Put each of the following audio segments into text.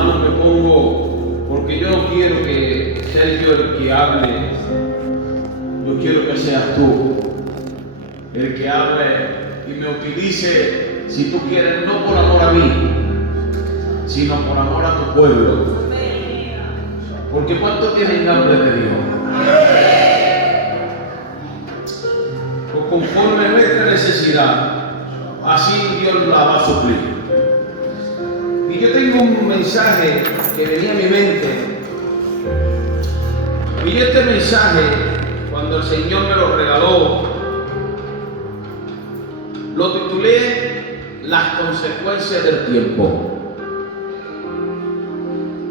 manos me pongo porque yo no quiero que sea yo el que hable. Yo quiero que seas tú el que hable y me utilice, si tú quieres, no por amor a mí, sino por amor a tu pueblo. Porque ¿cuánto tienen hambre de Dios? Pues conforme a nuestra necesidad, así Dios la va a suplir. Y yo tengo un mensaje que venía a mi mente. Y este mensaje, cuando el Señor me lo regaló, lo titulé Las consecuencias del tiempo.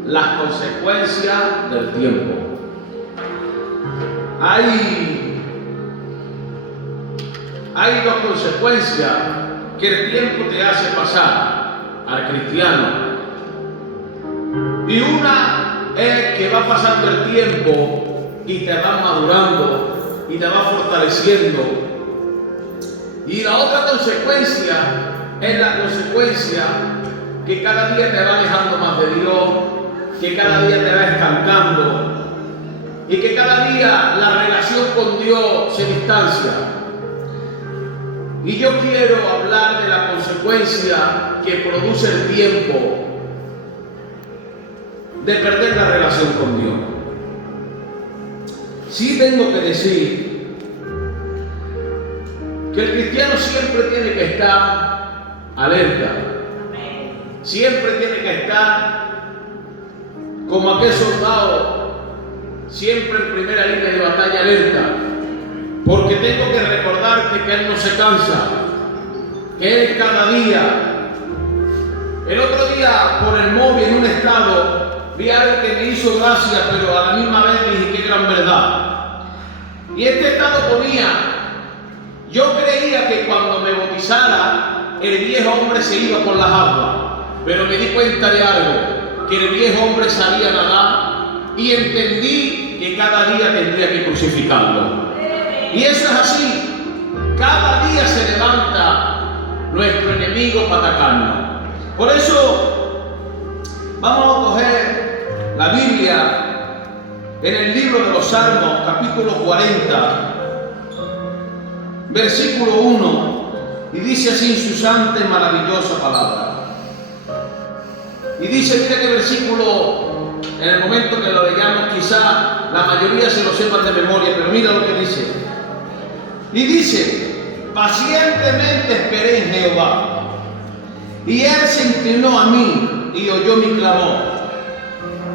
Las consecuencias del tiempo. Hay dos consecuencias que el tiempo te hace pasar al cristiano. Y una es que va pasando el tiempo y te va madurando y te va fortaleciendo. Y la otra consecuencia es la consecuencia que cada día te va alejando más de Dios, que cada día te va estancando y que cada día la relación con Dios se distancia. Y yo quiero hablar de la consecuencia que produce el tiempo de perder la relación con Dios. Sí tengo que decir que el cristiano siempre tiene que estar alerta. Siempre tiene que estar como aquel soldado, siempre en primera línea de batalla, alerta. Porque tengo que recordarte que Él no se cansa, que Él cada día. El otro día por el móvil en un estado vi algo que me hizo gracia, pero a la misma vez dije qué gran verdad. Y este estado ponía: yo creía que cuando me bautizara el viejo hombre se iba por las aguas, pero me di cuenta de algo, que el viejo hombre sabía nadar, y entendí que cada día tendría que crucificarlo. Y eso es así. Cada día se levanta nuestro enemigo para atacarnos. Por eso vamos a coger la Biblia en el libro de los Salmos, capítulo 40, versículo 1, y dice así en su santa y maravillosa palabra. Y dice, mira qué versículo, en el momento que lo leamos quizá la mayoría se lo sepan de memoria, pero mira lo que dice. Y dice: pacientemente esperé en Jehová, y Él se inclinó a mí y oyó mi clamor,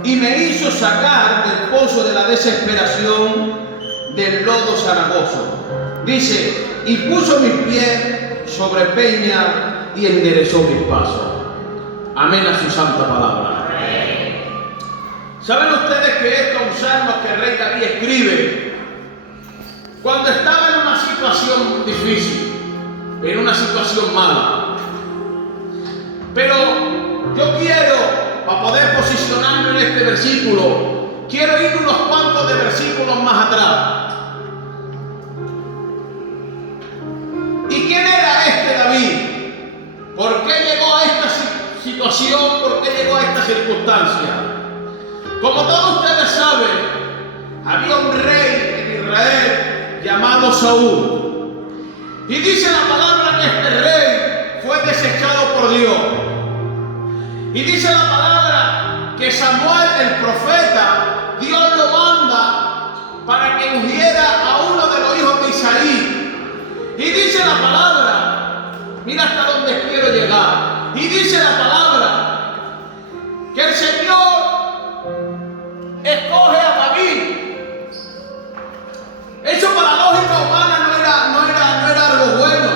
y me hizo sacar del pozo de la desesperación, del lodo cenagoso. Dice: y puso mis pies sobre peña y enderezó mis pasos. Amén a su santa palabra. ¿Saben ustedes que estos son salmos que el rey David escribe cuando estaba en una situación difícil, en una situación mala? Pero yo quiero, para poder posicionarme en este versículo, quiero ir unos cuantos de versículos más atrás. ¿Y quién era este David? ¿Por qué llegó a esta situación? ¿Por qué llegó a esta circunstancia? Como todos ustedes saben, había un rey en Israel llamado Saúl. Y dice la palabra que este rey fue desechado por Dios. Y dice la palabra que Samuel, el profeta, Dios lo manda para que ungiera a uno de los hijos de Isaí. Y dice la palabra, mira hasta dónde quiero llegar. Y dice la palabra que el Señor escoge a David. Eso para la lógica humana no era algo bueno.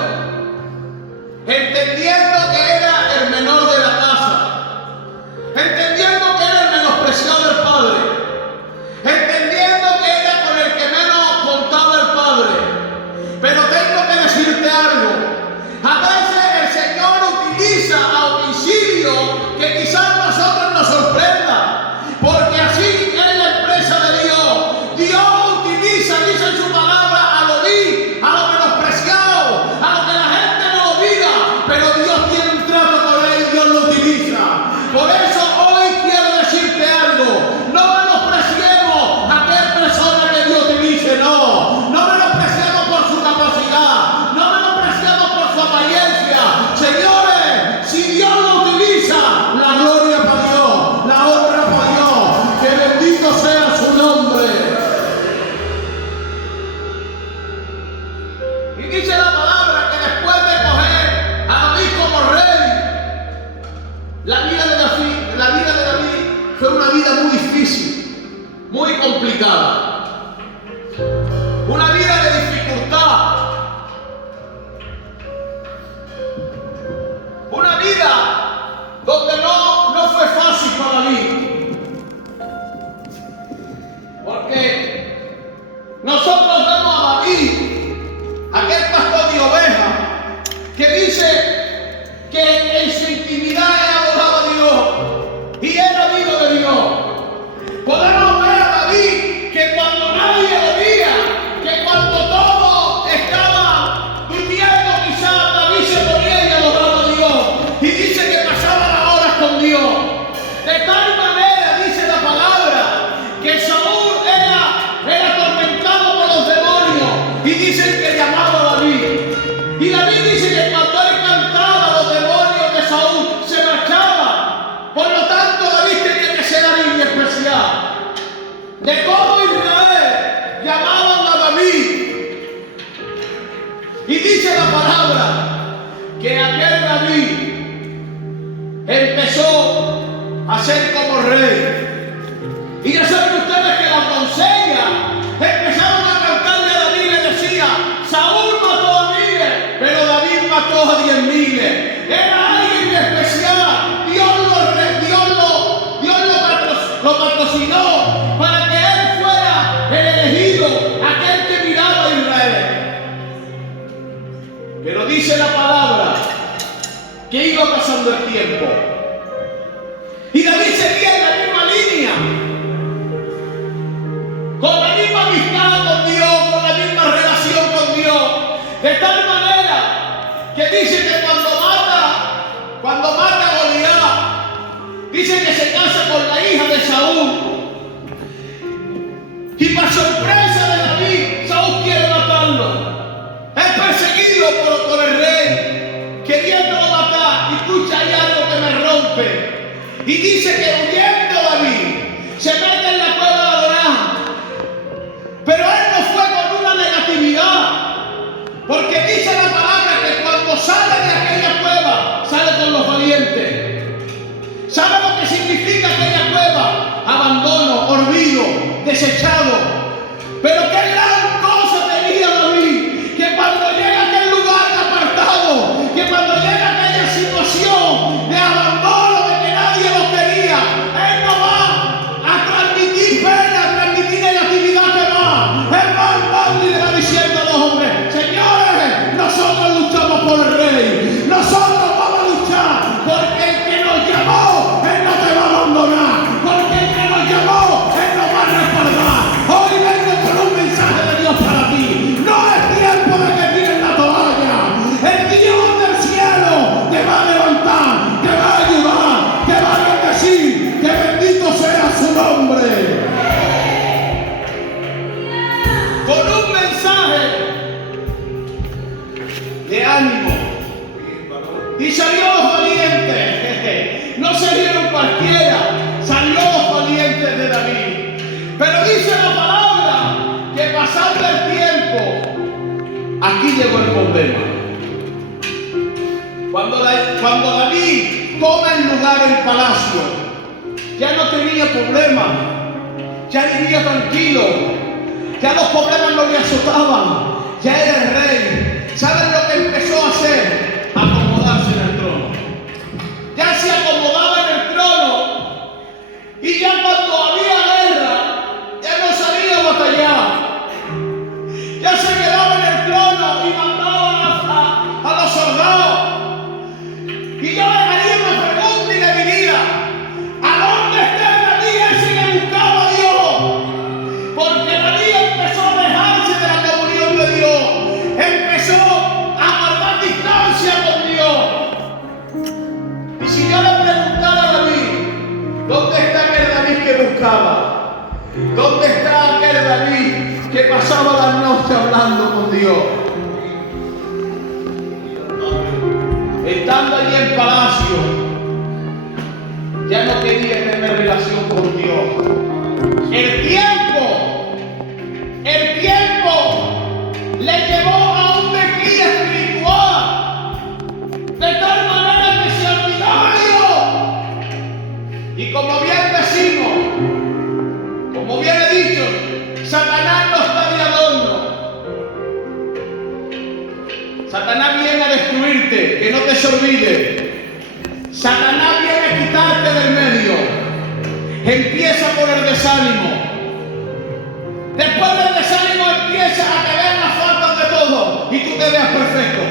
Entendiendo que era el menor de la casa, entendiendo que era el menospreciado del padre, entendiendo que era con el que menos contaba el padre. Pero tengo que decirte algo. A veces el Señor utiliza a homicidios que quizás nosotros nos sorprenda, porque así es la empresa de Dios. Dios utiliza, dice en su palabra, a lo vil, a lo menospreciado, a lo que la gente no lo diga, pero Dios tiene un trato con él y Dios lo utiliza. Por eso hoy Podemos ver a David que cuando nadie lo veía, que cuando todo estaba durmiendo, quizás David se ponía y adoraba a Dios. Y dice que pasaba las horas con Dios. De tal manera, dice la palabra, que Saúl era atormentado por los demonios. Y dicen que llamaba a David. Y David dice que cuando él cantaba, los demonios de Saúl se marchaban. Por lo tanto, David tenía que ser alguien especial. De todo Israel llamaban a David. Y dice la palabra que aquel David empezó a ser como rey. Y ya saben ustedes que las doncellas empezaron a cantarle a David y le decía: Saúl mató a miles, pero David mató a 10,000. Era alguien especial. Dios lo patrocinó para que él fuera el elegido, aquel que miraba a Israel. Pero dice la palabra que iba pasando el tiempo y David seguía en la misma línea, con la misma amistad con Dios, con la misma relación con Dios, de tal manera que dice que cuando mata a Goliat, dice que se casa con la hija de Saúl. Y para sorpresa de David, Saúl quiere matarlo. Es perseguido por el rey, queriéndolo matar. Y escucha, hay algo que me rompe. Y dice que huyendo David, se mete en la cueva de Adonán. Pero él no fue con una negatividad, porque dice la palabra que cuando sale de aquella cueva, sale con los valientes. ¿Sabe lo que significa aquella cueva? Abandono, olvido, desechado. Pero qué gran cosa tenía David, que cuando llega a aquel lugar apartado, que cuando llega a aquella situación de abandono, de que nadie lo quería, él no va a transmitir pena, a transmitir negatividad, que va. Él va y le va diciendo a los hombres: señores, nosotros luchamos por el rey, nosotros vamos a luchar, porque el que nos llamó, él no te va a abandonar, porque el que nos llamó, él nos va a respaldar. Hoy vengo con un mensaje de Dios para ti. No es tiempo de que tires la toalla. El Dios del cielo te va a levantar, te va a ayudar, te va a bendecir. Que bendito sea su nombre. Con un mensaje de ánimo. Y salió los valientes. No salieron cualquiera, salió los valientes de David. Pero dice la palabra que pasando el tiempo, aquí llegó el problema. Cuando David toma el lugar en palacio, ya no tenía problema, ya vivía tranquilo, ya los problemas no le azotaban, ya era el rey. ¿Saben lo que empezó a hacer? Acomodarse en el trono. Ya se acomodaba en el trono, y ya cuando había guerra, ya no salía a batallar. Ya se quedaba en el trono y mandaba a los soldados. Y yo le haría una pregunta y le diría: ¿a dónde está David ese que buscaba a Dios? Porque David empezó a alejarse de la comunión de Dios, empezó a guardar distancia con Dios. Y si yo le preguntara a David: ¿dónde está aquel David que buscaba? ¿Dónde está aquel David que pasaba la noche hablando con Dios? Estando allí en palacio, ya no quería tener relación con Dios. El tiempo le llevó a un declive espiritual, de tal manera que se olvidaba de Dios. Y como bien decimos, como bien he dicho, Satanás no está de adorno. Satanás viene a destruirte, que no te se olvide. Satanás viene a quitarte del medio. Empieza por el desánimo. Después del desánimo empieza a tener las faltas de todo y tú te veas perfecto.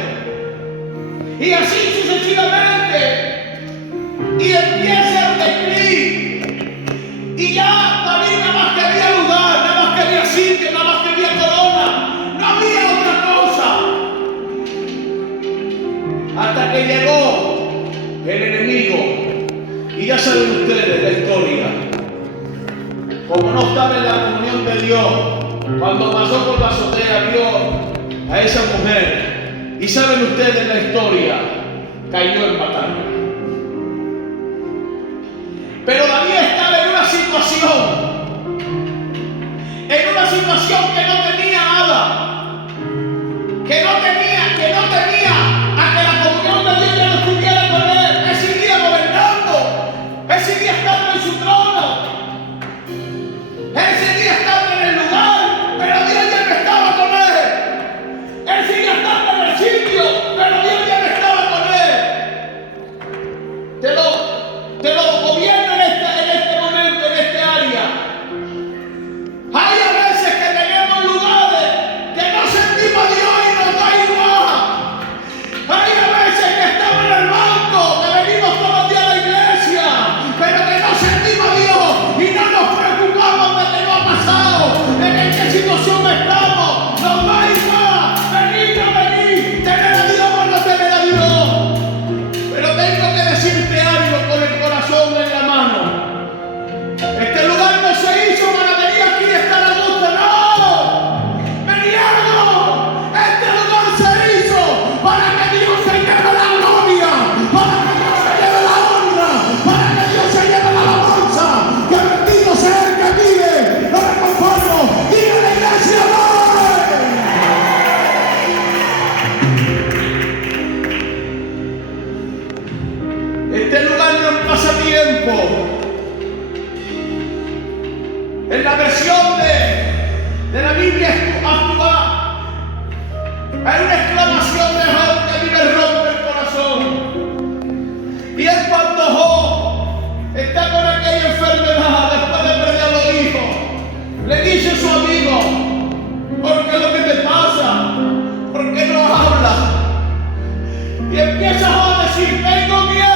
Y así sucesivamente. Y empieza el declive. Y ya David ustedes la historia. Como no estaba en la comunión de Dios, cuando pasó por la azotea vio a esa mujer. Y saben ustedes la historia, cayó en batalla. Pero David estaba en una situación que no tenía nada, que no tenía a que la comunión de Dios ya no estuviera con él. Él seguía gobernando, él seguía estando en su trono, él seguía estando en el lugar, pero Dios ya no estaba con él. Él seguía estando en el sitio, pero Dios ya no estaba con él. Te lo gobierno en este momento, en este área. Hay a veces que tenemos lugares que no sentimos a Dios y nos da igual. Hay a veces que estamos en el banco, que venimos todos los días a la iglesia, pero que no sentimos a Dios y no nos preocupamos de qué nos ha pasado, de en qué situación estamos. Nos da igual. Venir, tener a Dios o no tener a Dios. Pero tengo que decirte algo con el corazón en la mano. Este lugar no se hizo para venir aquí y estar a gusto, no. Veniendo. Este lugar se hizo para que Dios se lleve la gloria, para que Dios se lleve la honra, para que Dios se lleve la alabanza. Que bendito sea el que vive. No me conformo. Diga la iglesia, no. Este lugar no es un pasatiempo. En la versión de la Biblia actual hay una exclamación de Job que a mí me rompe el corazón. Y es cuando Job está con aquella enfermedad después de perder a los hijos. Le dice a su amigo: ¿por qué es lo que te pasa? ¿Por qué no hablas? Y empieza Job a decir: tengo miedo.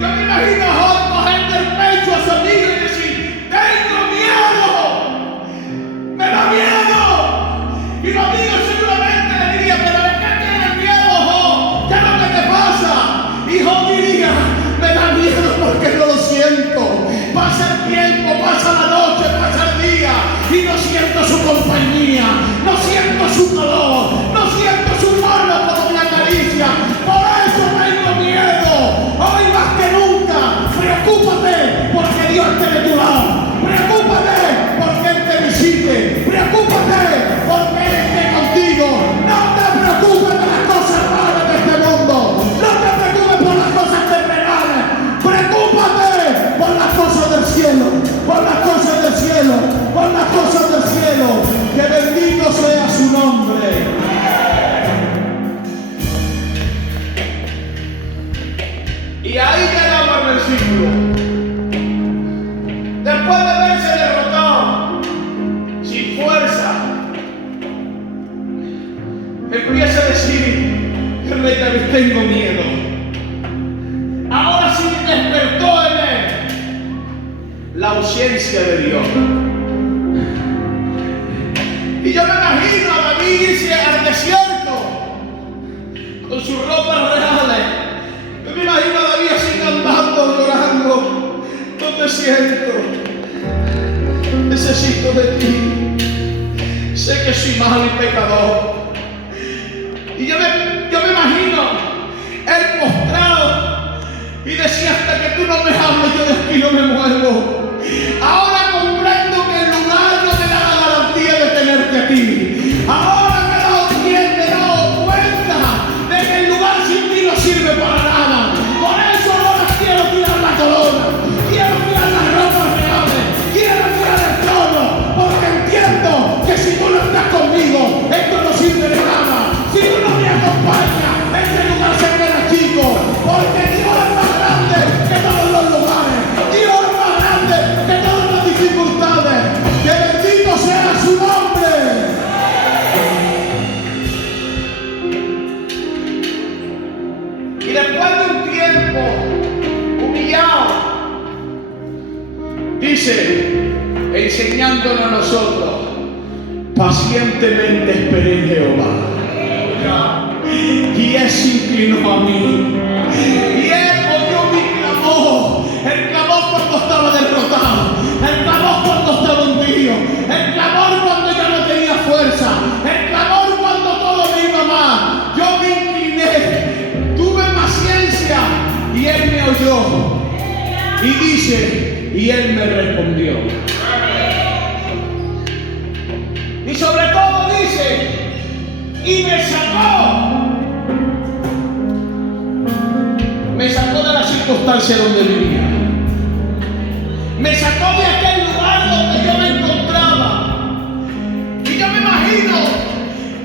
Yo me imagino a Job cogiendo el pecho a su amigo y decir: tengo miedo, me da miedo. Y los amigos seguramente le dirían: pero ¿de qué tienes miedo, Job? ¿Qué es lo que te pasa? Y Job diría: me da miedo porque no lo siento. Pasa el tiempo, pasa la noche, pasa el día y no siento su compañía, no siento su calor, no siento su mano cuando me acaricia. Por eso tengo miedo. Hoy más que nunca, preocúpate porque Dios esté de tu lado. Preocúpate porque Él te visite. Preocúpate porque Él esté contigo. No te preocupes de las cosas raras de este mundo. No te preocupes por las cosas terrenales. Preocúpate por las cosas del cielo. Por las cosas del cielo. Por las cosas del cielo. Que bendito sea su nombre. Y ahí llegamos al versículo. Después de verse derrotado, sin fuerza, empieza a decir: el rey David, tengo miedo. Ahora sí despertó en él la ausencia de Dios. Y yo me imagino a David irse al desierto con sus ropas reales. Yo me imagino a David así cantando, llorando: no te siento, necesito de ti, sé que soy malo y pecador. Y yo me imagino él postrado y decía: hasta que tú no me hables, yo de aquí no me muevo. Ahora comprendo que el lugar no te da la garantía de tenerte aquí. Ahora me he dado cuenta de que el lugar sin ti no sirve para nada. Por eso ahora quiero tirar la corona, quiero tirar las ropas reales, quiero tirar el trono, porque entiendo que si tú no estás conmigo, esto no sirve de nada. Si tú no me acompañas, este lugar se queda chico, porque Dios es más grande que todos los lugares. Dios es más grande que todas las dificultades. Que bendito sea su nombre. Y después de un tiempo humillado, dice, enseñándonos a nosotros: pacientemente esperé en Jehová, y Él se inclinó a mí, y Él oyó mi clamor, el clamor dice, y Él me respondió. Y sobre todo dice, y me sacó de la circunstancia donde vivía, me sacó de aquel lugar donde yo me encontraba. Y yo me imagino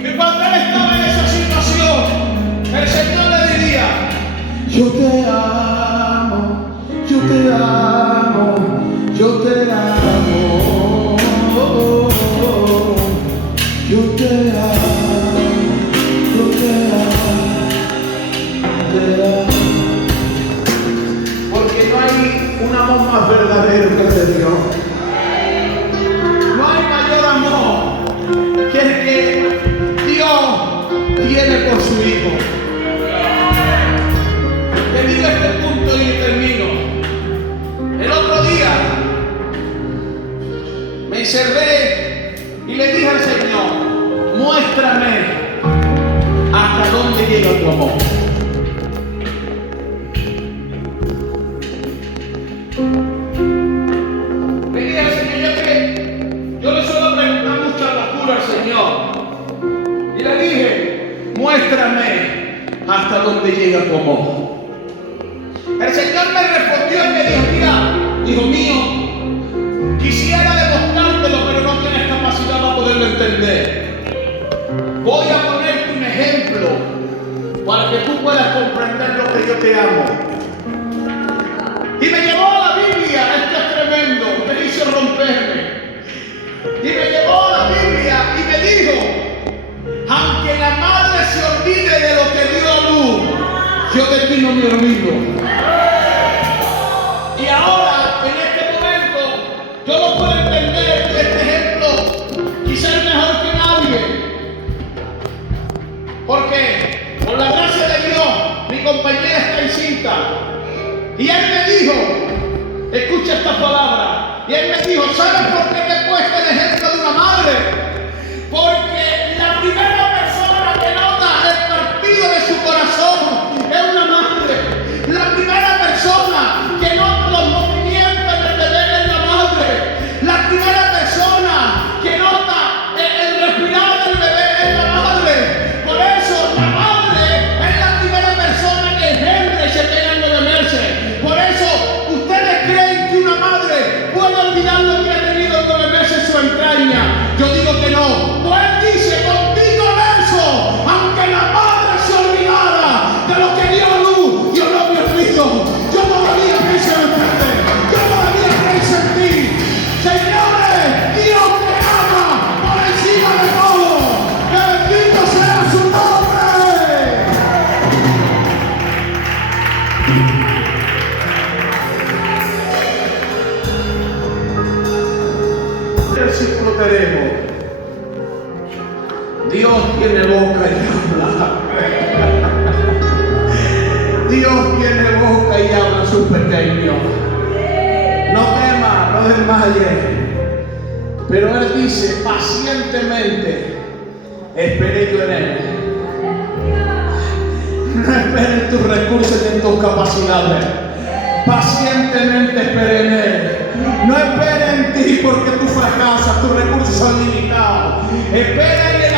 que cuando Él estaba en esa situación, el Señor le diría, yo te amo, yo te amo, yo te amo, yo te amo, yo te amo, te amo. Porque no hay un amor más verdadero que el de Dios. No hay mayor amor que el que Dios tiene por su Hijo. Te digo este punto y termino. El otro día me encerré y le dije al Señor, muéstrame hasta dónde llega tu amor. Le dije al Señor, yo le suelo preguntar mucha locura al Señor. Y le dije, muéstrame hasta dónde llega tu amor. El Señor me respondió y me dijo, mira, hijo mío, quisiera demostrártelo, pero no tienes capacidad para poderlo entender. Voy a ponerte un ejemplo para que tú puedas comprender lo que yo te amo. Y me llevó a la Biblia, esto es tremendo, me hizo romperme. Y me llevó a la Biblia y me dijo, aunque la madre se olvide de lo que dio a luz, yo de ti no me olvido. Y ahora, en este momento, yo no puedo entender este ejemplo, quizás mejor que nadie. Porque, por la gracia de Dios, mi compañera está encinta. Y él me dijo, escucha esta palabra, y él me dijo, ¿sabes por qué te he puesto el ejemplo de una madre? Porque la primera persona que nota el partido de su corazón es una madre. La primera persona que nota los movimientos del bebé es la madre. La primera persona que nota el respirar del bebé es la madre. Por eso la madre es la primera persona que engendra y se pega en 9 meses. Por eso ustedes creen que una madre puede olvidar lo que ha tenido en 9 meses en su entraña. Yo digo que no. Pues dice, contigo eso, aunque la madre se olvidara de lo que dio a luz, yo no me olvido. Yo todavía pienso en ustedes. Yo todavía pienso en ti. Señores, Dios te ama por encima de todo. Que bendito sea su nombre. El versículo tenemos. Dios tiene boca y habla. Dios tiene boca y habla a sus pequeños. No temas, no desmayes. Pero Él dice, pacientemente esperé yo en Él. No esperes tus recursos y en tus capacidades. Pacientemente esperé en Él. No esperes en ti porque tú fracasas, tus recursos son limitados. Espera en el